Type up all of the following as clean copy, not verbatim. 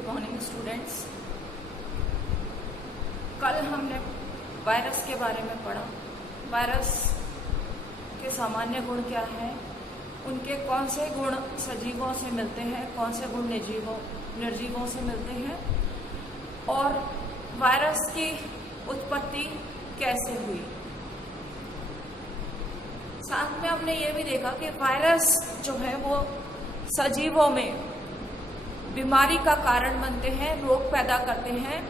Good morning students. कल हमने virus के बारे में पढ़ा। वायरस के सामान्य गुण क्या हैं, उनके कौन से गुण सजीवों से मिलते हैं, कौन से गुण निर्जीवों से मिलते हैं, और वायरस की उत्पत्ति कैसे हुई। साथ में हमने ये भी देखा कि वायरस जो है वो सजीवों में बीमारी का कारण बनते हैं, रोग पैदा करते हैं,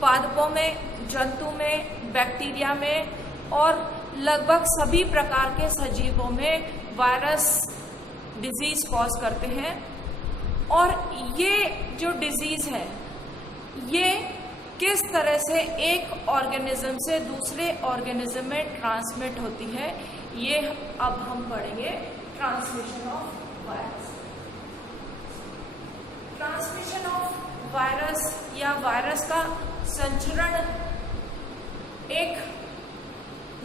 पादपों में, जंतु में, बैक्टीरिया में और लगभग सभी प्रकार के सजीवों में वायरस डिजीज कॉज करते हैं। और ये जो डिजीज है ये किस तरह से एक ऑर्गेनिज्म से दूसरे ऑर्गेनिज्म में ट्रांसमिट होती है, ये अब हम पढ़ेंगे। Transmission of virus. Transmission of virus या वायरस का संचरण एक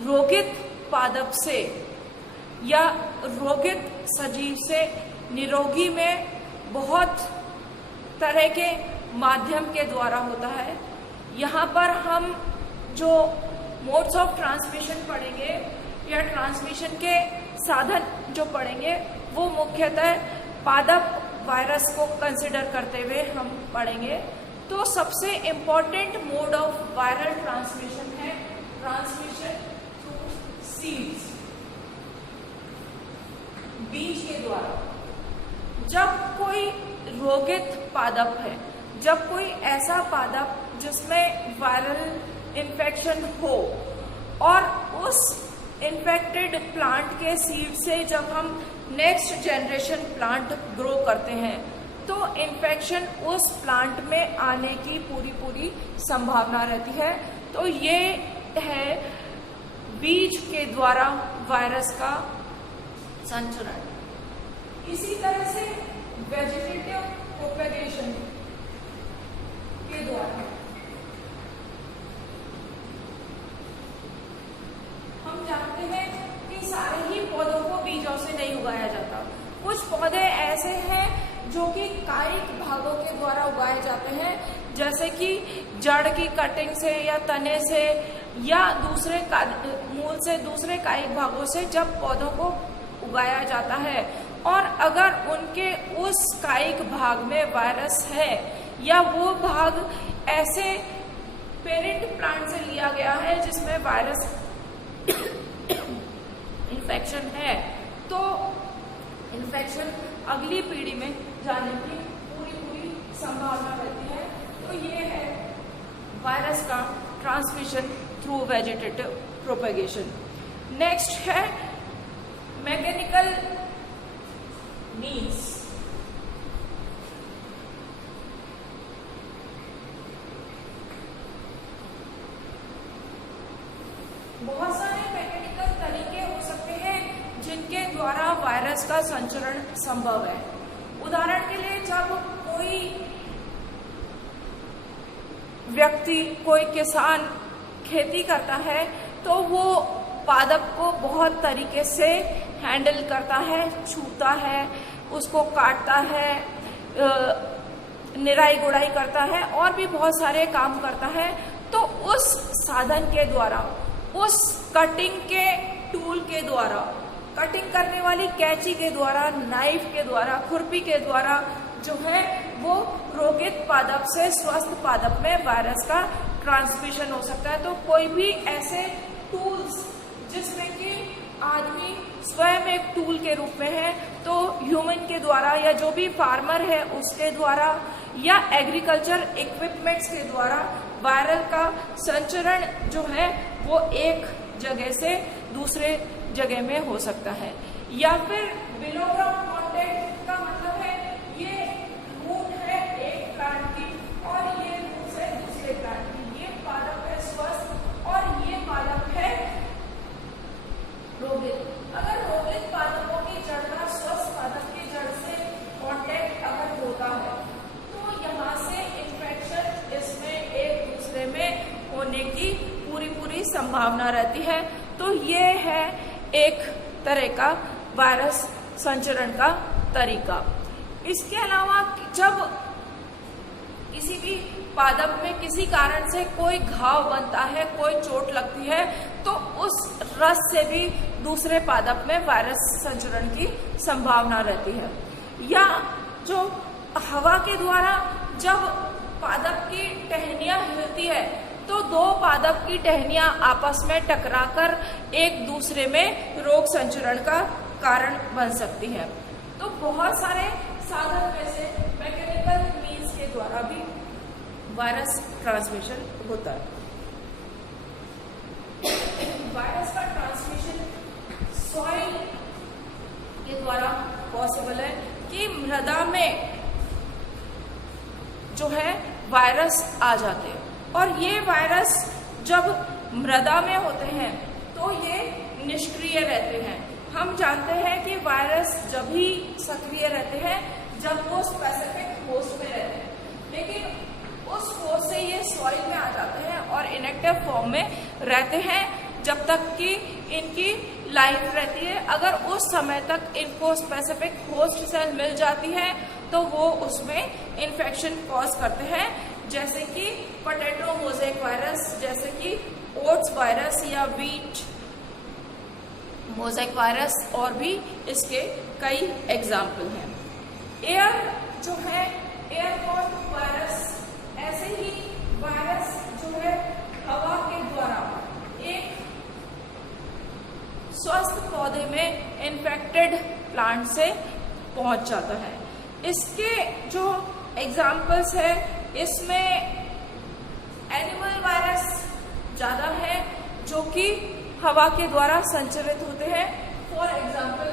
रोगित पादप से या रोगित सजीव से निरोगी में बहुत तरह के माध्यम के द्वारा होता है। यहाँ पर हम जो मोड्स ऑफ ट्रांसमिशन पढ़ेंगे या ट्रांसमिशन के साधन जो पढ़ेंगे वो मुख्यतः पादप वायरस को कंसिडर करते हुए हम पढ़ेंगे। तो सबसे important mode of viral transmission है ट्रांसमिशन थ्रू सीड्स, बीज के द्वारा। जब कोई रोगित पादप है, जब कोई ऐसा पादप जिसमें वायरल इन्फेक्शन हो और उस इन्फेक्टेड प्लांट के सीड से जब हम नेक्स्ट जनरेशन प्लांट ग्रो करते हैं तो इन्फेक्शन उस प्लांट में आने की पूरी संभावना रहती है। तो ये है बीज के द्वारा वायरस का संचरण। इसी तरह से वेजिटेटिव प्रोपेगेशन के द्वारा हम जानते हैं कि सारे ही पौधों को बीजों से नहीं उगाया जाता। कुछ पौधे ऐसे हैं जो कि कायिक भागों के द्वारा उगाए जाते हैं, जैसे कि जड़ की कटिंग से या तने से या दूसरे मूल से दूसरे कायिक भागों से जब पौधों को उगाया जाता है और अगर उनके उस कायिक भाग में वायरस है या वो भाग ऐसे पेरेंट प्लांट से लिया गया है जिसमें वायरस इन्फेक्शन है, तो इन्फेक्शन अगली पीढ़ी में जाने की पूरी संभावना रहती है। तो ये है वायरस का transmission through vegetative propagation. Next है मैकेनिकल मीन्स। बहुत सारे मैकेनिकल तरीके हो सकते हैं जिनके द्वारा वायरस का संचरण संभव है। उदाहरण के लिए जब कोई व्यक्ति, कोई किसान खेती करता है तो वो पादप को बहुत तरीके से हैंडल करता है, छूता है, उसको काटता है, निराई गुड़ाई करता है और भी बहुत सारे काम करता है। तो उस साधन के द्वारा, उस कटिंग के टूल के द्वारा, कटिंग करने वाली कैंची के द्वारा, नाइफ के द्वारा, खुरपी के द्वारा जो है वो रोगित पादप से स्वस्थ पादप में वायरस का ट्रांसमिशन हो सकता है। तो कोई भी ऐसे टूल्स जिसमें कि आदमी स्वयं एक टूल के रूप में है, तो ह्यूमन के द्वारा या जो भी फार्मर है उसके द्वारा या एग्रीकल्चर इक्विपमेंट्स के द्वारा वायरल का संचरण जो है वो एक जगह से दूसरे जगह में हो सकता है। या फिर बिलो ग्राउंड कॉन्टैक्ट का मतलब है ये रूट है एक प्लांट की और ये रूट है दूसरे प्लांट की। ये पादप है स्वस्थ और ये पादप है रोगित। अगर रोगित पादपों की जड़ का स्वस्थ पादप की जड़ से कॉन्टैक्ट अगर होता है तो यहाँ से इन्फेक्शन इसमें एक दूसरे में होने की पूरी संभावना रहती है। तो ये है एक तरह का वायरस संचरण का तरीका। इसके अलावा जब पादप में किसी कारण से कोई घाव बनता है, कोई चोट लगती है, तो उस रस से भी दूसरे पादप में वायरस संचरण की संभावना रहती है। या जो हवा के द्वारा जब पादप की टहनियां हिलती है तो दो पादप की टहनियां आपस में टकराकर एक दूसरे में रोग संचरण का कारण बन सकती है। तो बहुत सारे साधन में से मैकेनिकल मीन्स के द्वारा भी वायरस ट्रांसमिशन होता है। वायरस का ट्रांसमिशन सॉइल के द्वारा पॉसिबल है कि मृदा में जो है वायरस आ जाते हैं, और ये वायरस जब मृदा में होते हैं तो ये निष्क्रिय रहते हैं। हम जानते हैं कि वायरस जब भी सक्रिय रहते हैं जब वो स्पेसिफिक होस्ट में रहते हैं, लेकिन उस होस्ट से ये सॉइल में आ जाते हैं और इनएक्टिव फॉर्म में रहते हैं जब तक कि इनकी लाइफ रहती है। अगर उस समय तक इनको स्पेसिफिक होस्ट सेल मिल जाती है तो वो उसमें इन्फेक्शन कॉज करते हैं, जैसे कि पोटैटो मोज़ेक वायरस, जैसे कि ओट्स वायरस या व्हीट मोज़ेक वायरस, और भी इसके कई एग्जाम्पल हैं। एयर जो है एयरबॉर्न वायरस, ऐसे ही वायरस जो है हवा के द्वारा एक स्वस्थ पौधे में इन्फेक्टेड प्लांट से पहुंच जाता है। इसके जो एग्जाम्पल्स है इसमें एनिमल वायरस ज्यादा है जो कि हवा के द्वारा संचरित होते हैं। For example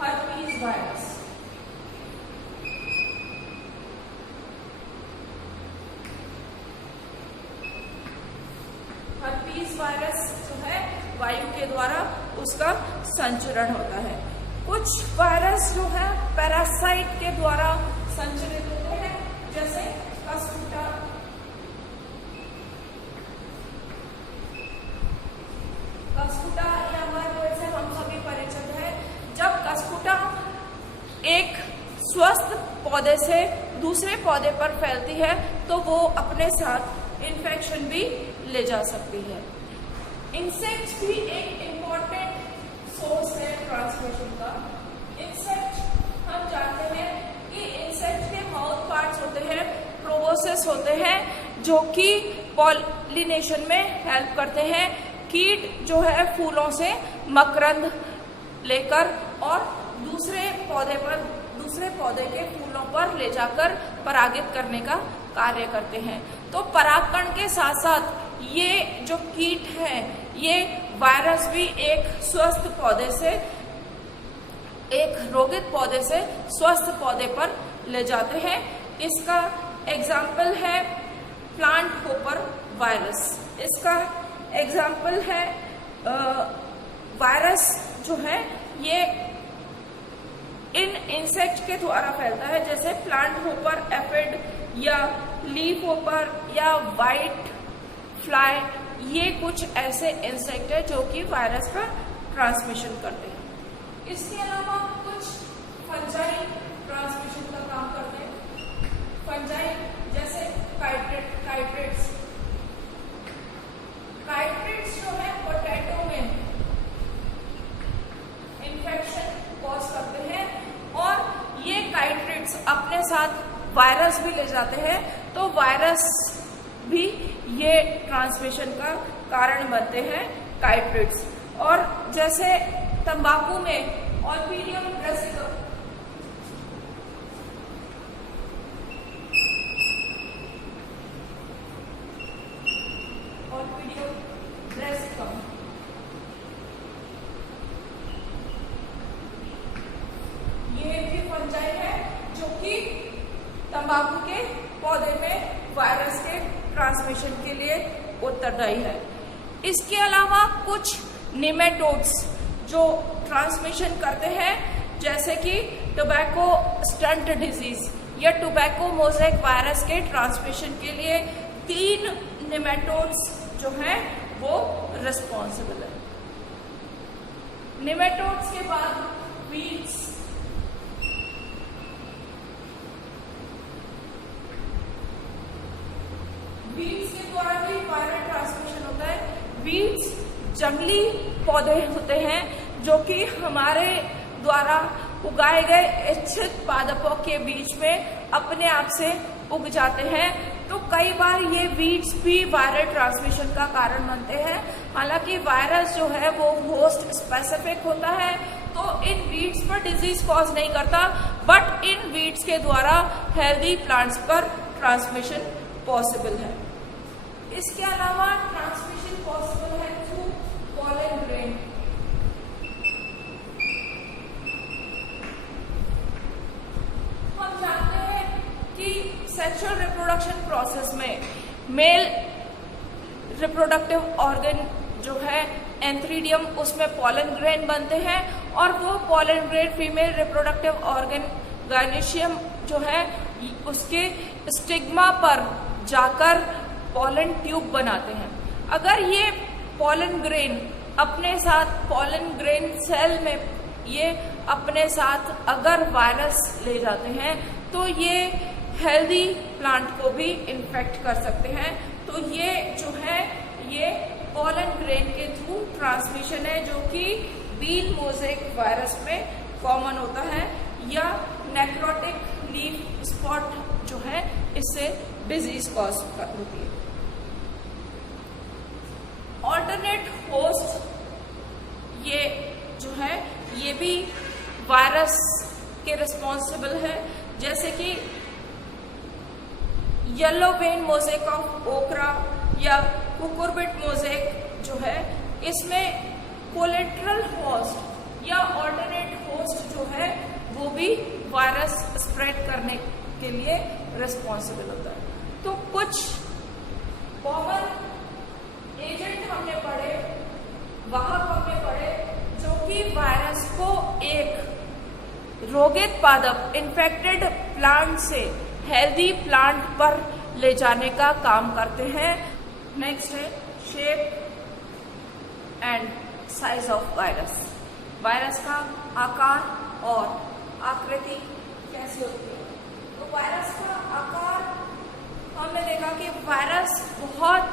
herpes virus. Herpes virus जो है वायु के द्वारा उसका संचरण होता है। कुछ वायरस जो है पैरासाइट के द्वारा संचरित होते हैं, जैसे कस्कुटा, या मरबर्ड से हम सभी परिचित हैं। जब कस्कुटा एक स्वस्थ पौधे से दूसरे पौधे पर फैलती है तो वो अपने साथ इन्फेक्शन भी ले जा सकती है। इंसेक्ट भी एक इम्पॉर्टेंट सोर्स है ट्रांसमिशन का। इंसेक्ट हम जानते हैं कि इंसेक्ट के माउथ पार्ट्स होते हैं, प्रोबोसिस होते हैं, जो कि पॉलिनेशन में हेल्प करते हैं। कीट जो है फूलों से मकरंद लेकर और दूसरे पौधे के फूलों पर ले जाकर परागित करने का कार्य करते हैं। तो परागकण के साथ साथ ये जो कीट हैं, ये वायरस भी एक स्वस्थ पौधे से, एक रोगित पौधे से स्वस्थ पौधे पर ले जाते हैं। इसका एग्जाम्पल है प्लांट होपर वायरस। इसका एग्जाम्पल है वायरस जो है ये इन इंसेक्ट के द्वारा फैलता है, जैसे प्लांट होपर एफिड या लीफ होपर या वाइट फ्लाई। ये कुछ ऐसे इंसेक्ट है जो कि वायरस का ट्रांसमिशन करते हैं। इसके अलावा कुछ फंजाई ट्रांसमिशन का काम करते हैं। फंजाई जैसे काइट्रेट्स जो है पोटैटो में इन्फेक्शन कॉज करते हैं, और ये काइट्रेट्स अपने साथ वायरस भी ले जाते हैं, तो वायरस भी ये ट्रांसमिशन का कारण बनते हैं काइट्रेट्स। और जैसे तंबाकू में ऑल्पीडियम ब्रेसिकम, ये भी फंजाई है जो कि तंबाकू के पौधे में वायरस के ट्रांसमिशन के लिए उत्तरदायी है। इसके अलावा कुछ निमेटोड्स जो ट्रांसमिशन करते हैं, जैसे कि टोबैको स्टंट डिजीज या टोबैको मोज़ेक वायरस के ट्रांसमिशन के लिए 3 निमेटोड्स जो हैं वो रिस्पॉन्सिबल है। निमेटोड्स के बाद वीड्स, वीड्स के द्वारा भी वायरल ट्रांसमिशन होता है। वीड्स जंगली पौधे होते हैं जो कि हमारे द्वारा उगाए गए इच्छित पादपों के बीच में अपने आप से उग जाते हैं। तो कई बार ये वीड्स भी वायरल ट्रांसमिशन का कारण बनते हैं। हालांकि वायरस जो है वो होस्ट स्पेसिफिक होता है, तो इन वीड्स पर डिजीज कॉज नहीं करता, बट इन वीड्स के द्वारा हेल्दी प्लांट्स पर ट्रांसमिशन पॉसिबल है। इसके अलावा ट्रांसमिशन पॉसिबल है थ्रू पॉलन ग्रेन। हम जानते हैं कि सेक्सुअल रिप्रोडक्शन प्रोसेस में मेल रिप्रोडक्टिव ऑर्गन जो है एंथ्रीडियम, उसमें पॉलन ग्रेन बनते हैं और वो pollen grain female reproductive organ gynoecium जो है उसके स्टिग्मा पर जाकर पॉलन ट्यूब बनाते हैं। अगर ये पॉलन ग्रेन अपने साथ पॉलन ग्रेन सेल में ये अपने साथ अगर वायरस ले जाते हैं तो ये हेल्दी प्लांट को भी इन्फेक्ट कर सकते हैं। तो ये जो है ये पॉलन ग्रेन के थ्रू ट्रांसमिशन है, जो कि बीन मोज़ेक वायरस में कॉमन होता है, या नेक्रोटिक लीफ स्पॉट जो है इससे डिजीज कॉज होती है। ऑल्टरनेट होस्ट ये जो है ये भी वायरस के रिस्पॉन्सिबल है, जैसे कि येलो वेन मोज़ेक ऑफ ओकरा या कुकुरबिट मोज़ेक जो है, इसमें कोलेटरल होस्ट या ऑल्टरनेट होस्ट जो है वो भी वायरस स्प्रेड करने के लिए रिस्पॉन्सिबल होता है। तो कुछ कॉमन एजेंट हमने पढ़े, वाहक हमने पढ़े, जो कि वायरस को एक रोगित पादप इन्फेक्टेड प्लांट से हेल्दी प्लांट पर ले जाने का काम करते हैं। नेक्स्ट है shape and size of virus. Virus का आकार और आकृति कैसी होती है? तो वायरस का आकार हमने देखा कि वायरस बहुत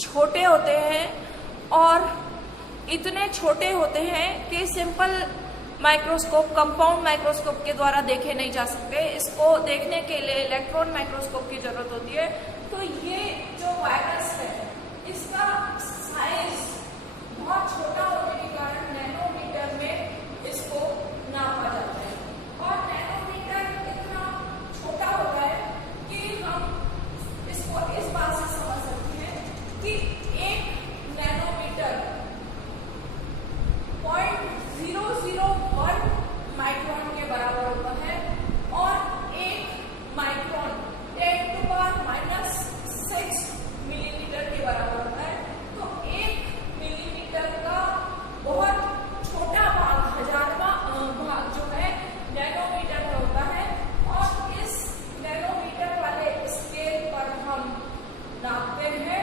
छोटे होते हैं और इतने छोटे होते हैं कि सिंपल माइक्रोस्कोप, कंपाउंड माइक्रोस्कोप के द्वारा देखे नहीं जा सकते। इसको देखने के लिए इलेक्ट्रॉन माइक्रोस्कोप की जरूरत होती है। तो ये जो वायरस है इसका साइज बहुत छोटा होने के कारण नैनोमीटर में इसको नापा जाता है, और नैनोमीटर इतना छोटा होता है कि हम इसको इस बात से समझ सकते हैं कि एक नैनोमीटर 0.001 माइक्रोन के बराबर होता है, और एक माइक्रोन 10⁻⁻⁶ मिलीमीटर के बराबर होता है। तो एक मिलीमीटर का बहुत छोटा भाग, 1000वां भाग जो है नैनोमीटर में होता है, और इस नैनोमीटर वाले स्केल पर हम नापते हैं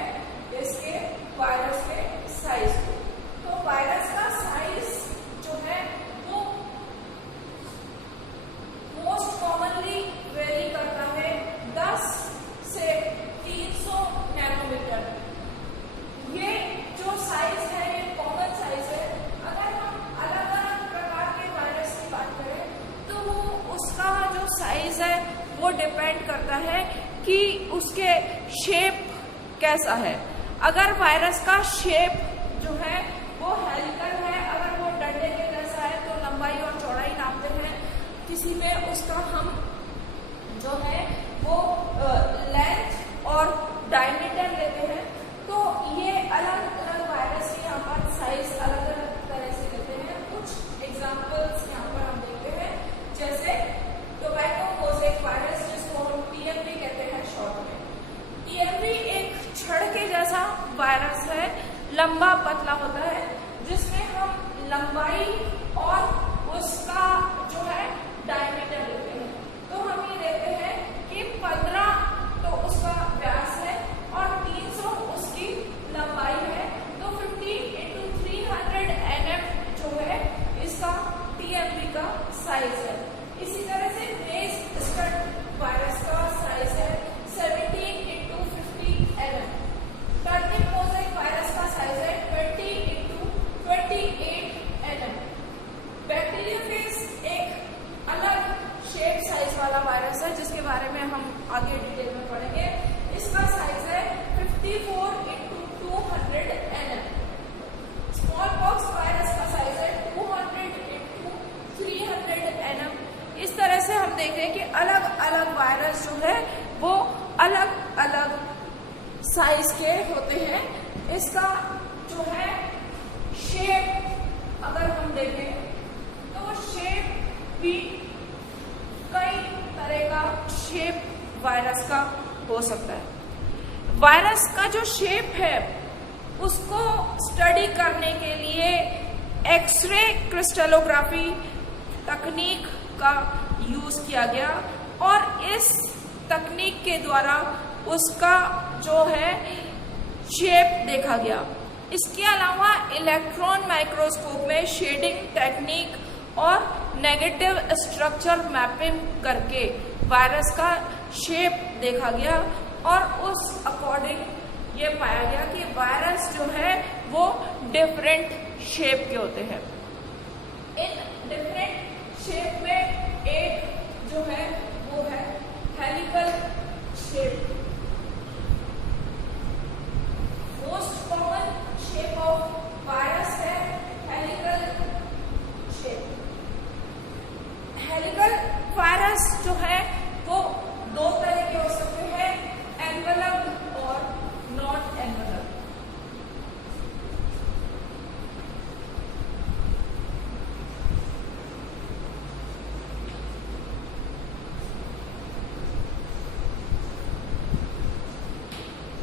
इसके वायरस के साइज को। तो वायरस का साइज जो है वो मोस्ट कॉमनली वेरी करता है 10 से 300 नैनोमीटर। ये जो साइज है ये कॉमन साइज है। अगर हम अलग अलग प्रकार के वायरस की बात करें तो वो उसका जो साइज है वो डिपेंड करता है कि उसके शेप कैसा है। अगर वायरस का शेप जो है वो हेलिकल है, अगर वो डंडे के जैसा है तो लंबाई और चौड़ाई नापते हैं। किसी में उसका हम जो है वो लेंथ और डायमीटर लेते हैं। तो ये अलग अलग वायरस के यहाँ पर साइज अलग अलग तरह से लेते हैं। कुछ एग्जांपल्स यहाँ पर हम देखते हैं, जैसे टोबैको मोज़ेक वायरस, जिसको हम TMV कहते हैं शॉर्ट में। TMV एक छड़ के जैसा वायरस है, लंबा पतला होता है, जिसमें हम लंबाई और उसका जो है डायमीटर लेते हैं। तो हम ये देखते हैं कि 15 तो उसका व्यास है और 300 उसकी लंबाई है। तो 50 × 300 nm जो है इसका TMV का साइज है। इसी तरह से मेज स्टड वायरस का साइज है 17 × 50 आगे डिटेल में पढ़ेंगे। इसका साइज है 54x200 nm। Small pox virus का साइज है 200x300 nm। इस तरह से हम देख रहे हैं कि अलग अलग वायरस जो है वो अलग अलग साइज के होते हैं। इसका जो है शेप अगर हम देखें तो शेप भी कई तरह का शेप वायरस का हो सकता है। वायरस का जो शेप है उसको स्टडी करने के लिए एक्सरे क्रिस्टलोग्राफी तकनीक का यूज किया गया और इस तकनीक के द्वारा उसका जो है शेप देखा गया। इसके अलावा इलेक्ट्रॉन माइक्रोस्कोप में शेडिंग टेक्निक और नेगेटिव स्ट्रक्चर मैपिंग करके वायरस का शेप देखा गया और उस अकॉर्डिंग ये पाया गया कि वायरस जो है वो डिफरेंट शेप के होते हैं। इन डिफरेंट शेप में एक जो है वो है helical shape. Most common shape of virus है हेलिकल शेप। हेलिकल वायरस जो है वो दो तरह के हो सकते हैं, एनवेलप्ड और नॉट एनवेलप्ड।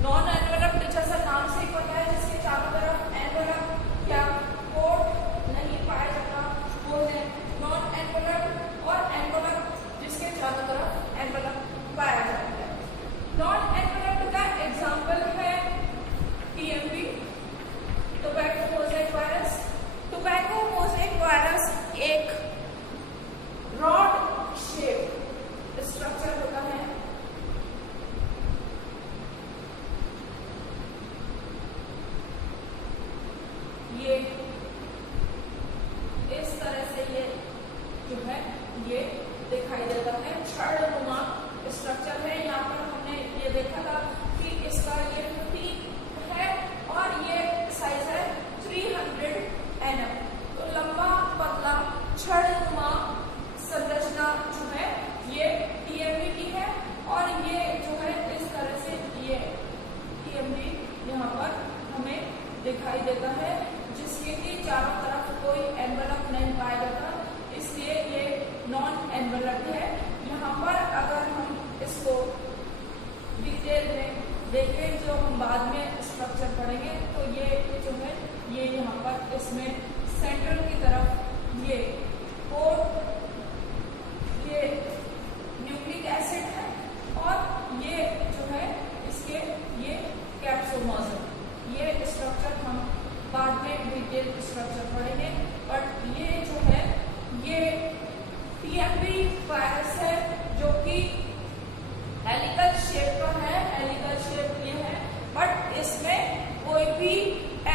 नॉन एनवेलप्ड जैसा नाम से ही पता है, जिसके चारों तरफ एनवेलप या कोट नहीं पाया जाता वो है नॉन एनवेलप्ड, और एनवेलप जिसके चारों तरफ एनवेलप पाया जाता है। नॉन एनवेलप्ड का एग्जांपल है TMV, tobacco mosaic virus. Tobacco mosaic virus एक रॉड शेप स्ट्रक्चर होता है। ये इस तरह से ये जो है ये दिखाई देता है, छड़नुमा स्ट्रक्चर है। यहाँ पर हमने ये देखा था कि इसका ये 50 है और ये साइज है 300 nm। तो लंबा पतला छड़नुमा संरचना जो है ये टीएमवी की है और ये जो है इस तरह से ये टीएमवी यहाँ पर हमें दिखाई देता है, जिसके कि चारों तरफ कोई एनवेलप नहीं पाया जाता, इसलिए ये नॉन एनवेलप्ड है। यहाँ पर अगर हम इसको डिटेल में देखें जो हम बाद में स्ट्रक्चर पढ़ेंगे तो ये जो है ये यहाँ पर इसमें सेंट्रल की तरफ ये कोर ये न्यूक्लिक एसिड है और ये जो है इसके ये कैप्सोमोज़। ये स्ट्रक्चर हम बाद में डिटेल स्ट्रक्चर पढ़ेंगे, बट ये जो है ये टीएमवी वायरस है जो कि हेलिकल शेप का है। हेलिकल शेप ये है बट इसमें कोई भी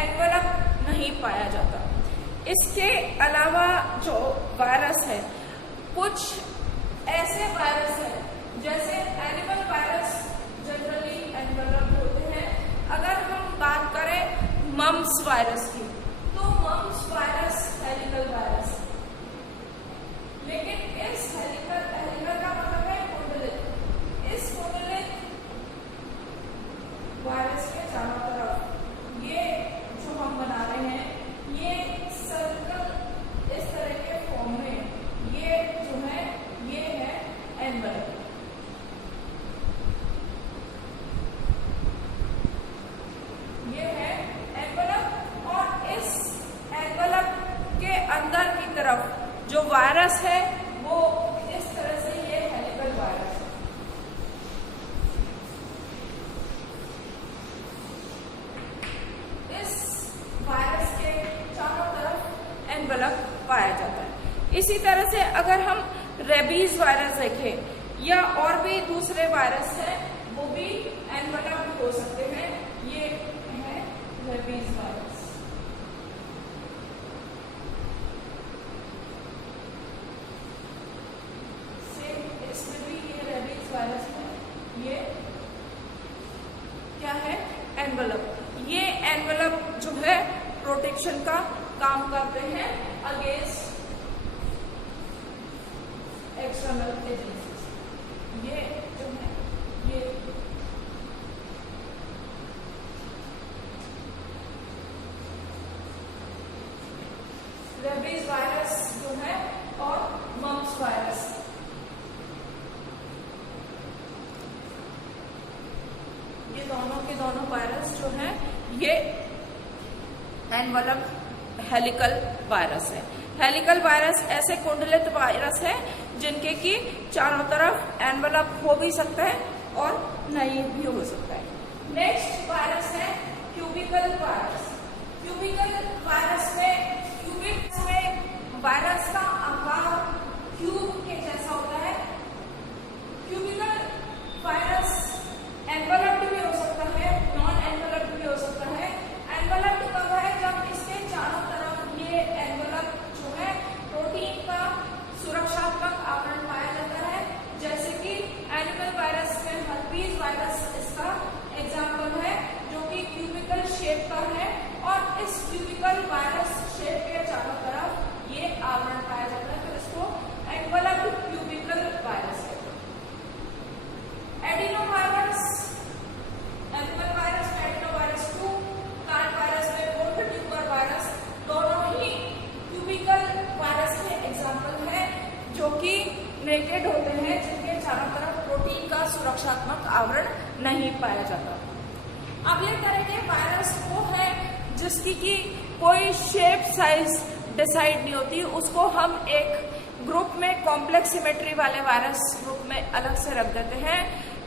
एनवेलप नहीं पाया जाता। इसके अलावा जो वायरस है, कुछ ऐसे वायरस है जैसे एनिमल वायरस जनरली एनवेलप्ड होते हैं। अगर हम बात करें मम्स वायरस की तो मम्स वायरस हेलिकल वायरस, लेकिन इस हेलिकल का मतलब है कुंडलित। इस कुंडलित वायरस के चारों तरफ ये जो हम बना रहे हैं ये सर्कल इस तरह के फॉर्म में ये जो है ये है एनवेलप। ये है एनवेलप और इस एनवेलप के अंदर की तरफ जो वायरस है वो इस तरह से ये हेलिकल वायरस है। इस वायरस के चारों तरफ एनवेलप पाया जाता है। इसी तरह से अगर हम रेबीज वायरस देखें या और भी दूसरे वायरस हैं वो भी एनवेलप हो सकते हैं। ये है रेबीज वायरस। सेम इसमें भी ये रेबीज वायरस है है एनवेलप। ये एनवेलप जो है प्रोटेक्शन का काम करते हैं अगेंस्ट एक्सटर्नल एजेंसीज। ये जो है ये रेबीज वायरस जो है और मम्प्स वायरस, ये दोनों के दोनों वायरस जो है ये एनवेलप हेलिकल वायरस है। हेलिकल वायरस ऐसे कुंडलित वायरस है जिनके की चारों तरफ एनवेलप हो भी सकता है और नहीं भी हो सकता है। नेक्स्ट वायरस है क्यूबिकल वायरस। क्यूबिकल वायरस में वायरस का आकार क्यूब के जैसा होता है। क्यूबिकल वायरस एनवेलप्ड भी हो सकता है, नॉन एनवेलप्ड भी हो सकता है। एनवेलप्ड कब है? जब इसके चारों तरफ ये एनवेलप जो है प्रोटीन का सुरक्षात्मक आवरण पाया जाता है, जैसे कि एनिमल वायरस में हर्पीज वायरस इसका एग्जाम्पल है, जो कि क्यूबिकल शेप का है और इस क्यूबिकल वायरस शेप के चारों तरफ ये आवरण पाया जाता है, तो इसको एनवेलप्ड क्यूबिकल वायरस है। एडिनोवायरस, एनिमल वायरस में एडिनोवायरस 2, प्लांट वायरस में बोर्डोट्यूबर वायरस, दोनों ही क्यूबिकल वायरस के एग्जाम्पल है, जो कि नेकेड होते हैं, जिनके चारों तरफ प्रोटीन का सुरक्षात्मक आवरण नहीं पाया जाता। अगले तरह के वायरस वो है जिसकी की कोई शेप साइज डिसाइड नहीं होती, उसको हम एक ग्रुप में कॉम्प्लेक्स सिमेट्री वाले वायरस ग्रुप में अलग से रख देते हैं।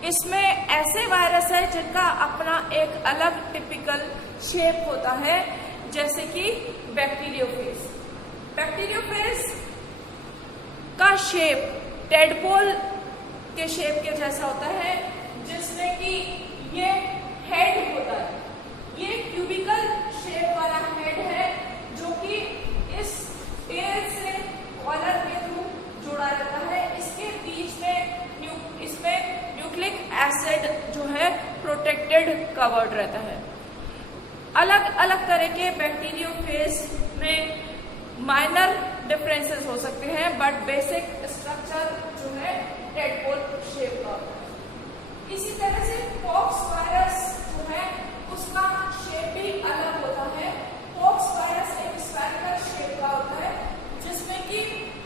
इसमें ऐसे वायरस है जिनका अपना एक अलग टिपिकल शेप होता है, जैसे कि बैक्टीरियोफेज। बैक्टीरियोफेज का शेप टेडपोल के शेप के जैसा होता है, जिसमें कि ये हेड होता है। ये क्यूबिकल शेप वाला हेड है, जो कि इस टेल से कॉलर के थ्रू जोड़ा रहता है। इसके बीच में इसमें न्यूक्लिक एसिड जो है प्रोटेक्टेड कवर्ड रहता है। अलग अलग तरह के बैक्टीरियोफेज में माइनर डिफरेंसेस हो सकते हैं, बट बेसिक स्ट्रक्चर जो है टेडपोल शेप का होता है। इसी तरह से पॉक्स वायरस जो है उसका शेप भी अलग होता है। पॉक्स वायरस एक स्फेरिकल शेप का होता है, जिसमें कि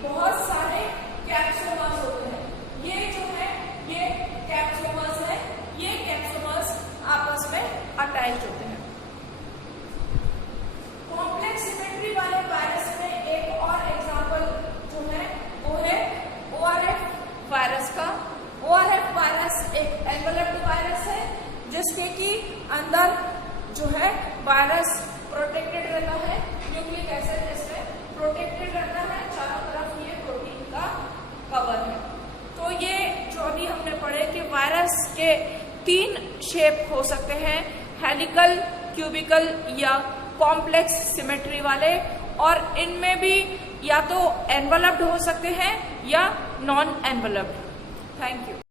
बहुत सारे कैप्सोमर्स होते हैं। ये जो है ये कैप्सोमर्स है, ये कैप्सोमर्स आपस में अटैच होते हैं। कॉम्प्लेक्स सिमेट्री वाले वायरस में एक और एग्जांपल जो है वो है ORF वायरस का। ORF वायरस एक एनवेलप्ड वायरस है, जिसके कि अंदर जो है वायरस प्रोटेक्टेड रहता है, न्यूक्लिक एसिड इसमें प्रोटेक्टेड रहता है, चारों तरफ ये प्रोटीन का कवर है। तो ये जो अभी हमने पढ़े कि वायरस के 3 शेप हो सकते हैं, हेलिकल, क्यूबिकल या कॉम्प्लेक्स सिमेट्री वाले, और इनमें भी या तो एनवेलप्ड हो सकते हैं या नॉन एनवेलप्ड। Thank you.